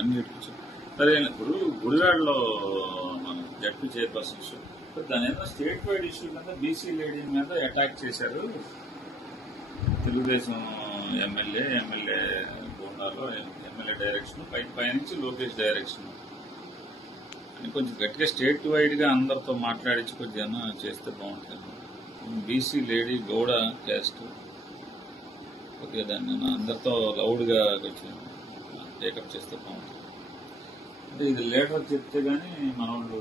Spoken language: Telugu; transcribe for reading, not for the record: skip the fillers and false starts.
అన్నిటికీ సరే. ఇప్పుడు గుడివాడలో మన జడ్పీ చైర్పర్సన్స్ దాని ఏదో స్టేట్ వైడ్ ఇష్యూ కింద బీసీ లేడీ మీద అటాక్ చేశారు. తెలుగుదేశం ఎమ్మెల్యే బోండాలో ఎమ్మెల్యే డైరెక్షన్ పైనుంచి లోకేష్ డైరెక్షన్ అని కొంచెం గట్టిగా స్టేట్ వైడ్గా అందరితో మాట్లాడించి కొంచెం చేస్తే బాగుంటుంది. BC lady Gowda caste okay, దాన్ని అందరితో లౌడ్గా కొంచెం టేకప్ చేస్తే బాగుంటుంది. అంటే ఇది లీడర్ చెప్తే కానీ మన వాళ్ళు